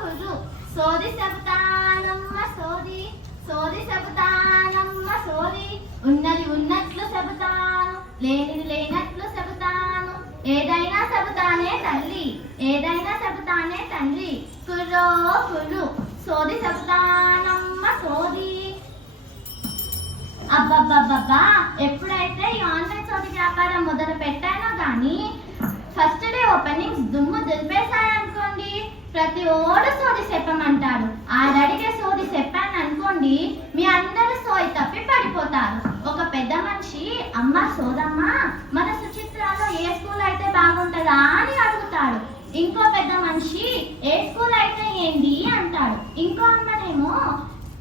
కుర్రు సోది చెబుతానమ్మ సోది. సోది చెబుతానమ్మ సోది. ఉన్నది ఉన్నట్లు చెబుతాను లేనిది లేనట్లు చెబుతాను ఏదైనా చెబుతానే తల్లి. ఏదైనా చెబుతానే తండ్రి. కుర్రో కుర్రు. సోది చెబుతానమ్మ సోది. అబ్బబ్బబ్బబ్బా ఎప్పుడైతే ఈ ఆన్లైన్ సోది వ్యాపారం మొదలు పెట్టానో కానీ ఫస్ట్ డే ఓపెనింగ్స్ దుమ్ము ప్రతి ఓడ సోది చెప్పమంటాడు ఆడడిగే సోది చెప్పాను అనుకోండి మీ అందరూ సోయి తప్పి పడిపోతారు. ఒక పెద్ద మనిషి అమ్మ సోదమ్మ మన సుచిత్రాలో ఏ స్కూల్ అయితే బాగుంటుందా? అని అడుగుతాడు. ఇంకో పెద్ద మనిషి ఏ స్కూల్ అయితే ఏంది? అంటాడు. ఇంకో అమ్మనేమో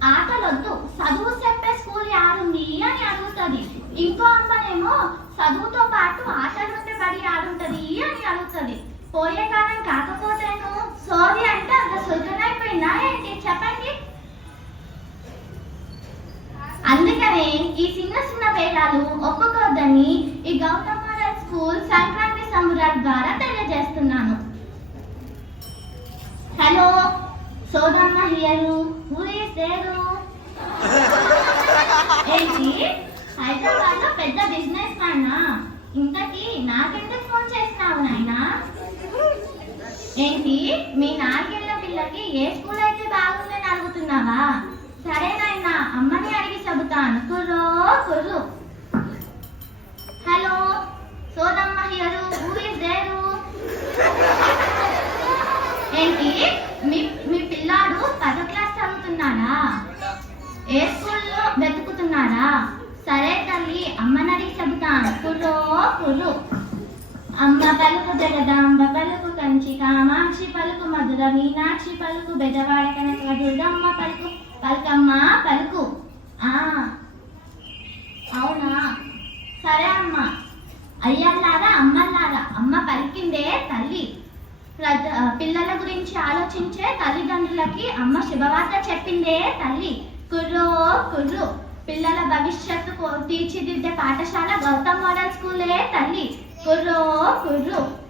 ఆటలొద్దు చదువు చెప్పే స్కూల్ యాడుంది? అని అడుగుతుంది. ఇంకో అమ్మనేమో చదువుతో పాటు ఆటలుంటే బడి ఆడుంటది అని అడుగుతుంది. పోయే చిన్న చిన్న భేదాలు ఒప్పుకోదని ఈ గౌతమ్ స్కూల్ సంక్రాంతి సంబరాల ద్వారా తెలియజేస్తున్నాను. హలో సోదమ్మ హియరు ఊరేసేరు ఏంటి? హైదరాబాద్లో పెద్ద బిజినెస్ మ్యానా? ఇంతకీ నాకెందుకు ఫోన్ చేస్తావు నాయనా? ఏంటి? మీ నాలుగేళ్ళ పిల్లకి ఏ స్కూల్ అయితే బాగుందని అడుగుతున్నావా? సరే నాయన అమ్మని అడిగి చెబుతాను. కుర్రో కుర్రు. హలో సోదమ్మ హియరు హూ ఇస్ దేరు ఏంటి? మీ మీ పిల్లాడు పదో క్లాస్ చదువుతున్నాడా? ఏ స్కూల్లో వెతుకుతున్నాడా? సరే తల్లి అమ్మని అడిగి చెబుతాను. కుర్రో కుర్రు. అమ్మ పలుకు జగదాంబ పలుకు కంచి కామాక్షి పలుకు మధుర మీనాక్షి పలుకు బెదవాడ కనక దుర్గమ్మ పలుకు పలుకమ్మ పలుకు. ఆ అవునా? సరే అమ్మ. అయ్యల్లారా అమ్మల్లారా అమ్మ పలికిందే తల్లి. ప్రజ పిల్లల గురించి ఆలోచించే తల్లిదండ్రులకి అమ్మ శుభవార్త చెప్పిందే తల్లి. కుర్రో కుర్రు. పిల్లల భవిష్యత్తు తీర్చిదిద్దే పాఠశాల గౌతమ్ మోడల్ స్కూలే తల్లి. కుర్రో కుర్రు.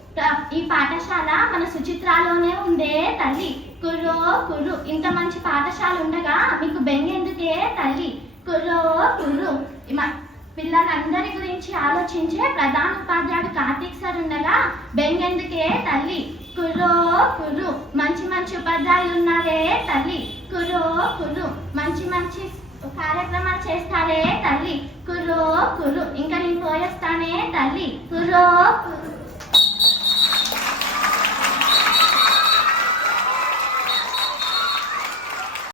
ఈ పాఠశాల మన సుచిత్రాలోనే ఉందే తల్లి. కుర్రో కుర్రు ఇంత మంచి పాఠశాల ఉండగా మీకు బెంగెందుకే తల్లి? కుర్రో కుర్రు. పిల్లలందరి గురించి ఆలోచించే ప్రధాన ఉపాధ్యాయుడు కార్తీక్ సార్ ఉండగా బెంగెందుకే తల్లి? కుర్రో కుర్రు. మంచి మంచి ఉపాధ్యాయులు ఉన్నారే తల్లి. కుర్రో కుర్రు. మంచి మంచి కార్యక్రమాలు చేస్తారే తల్లి. కుర్రో కుర్రు. ఇంకా నేను పోయేస్తానే తల్లి. కుర్రో కుర్రు.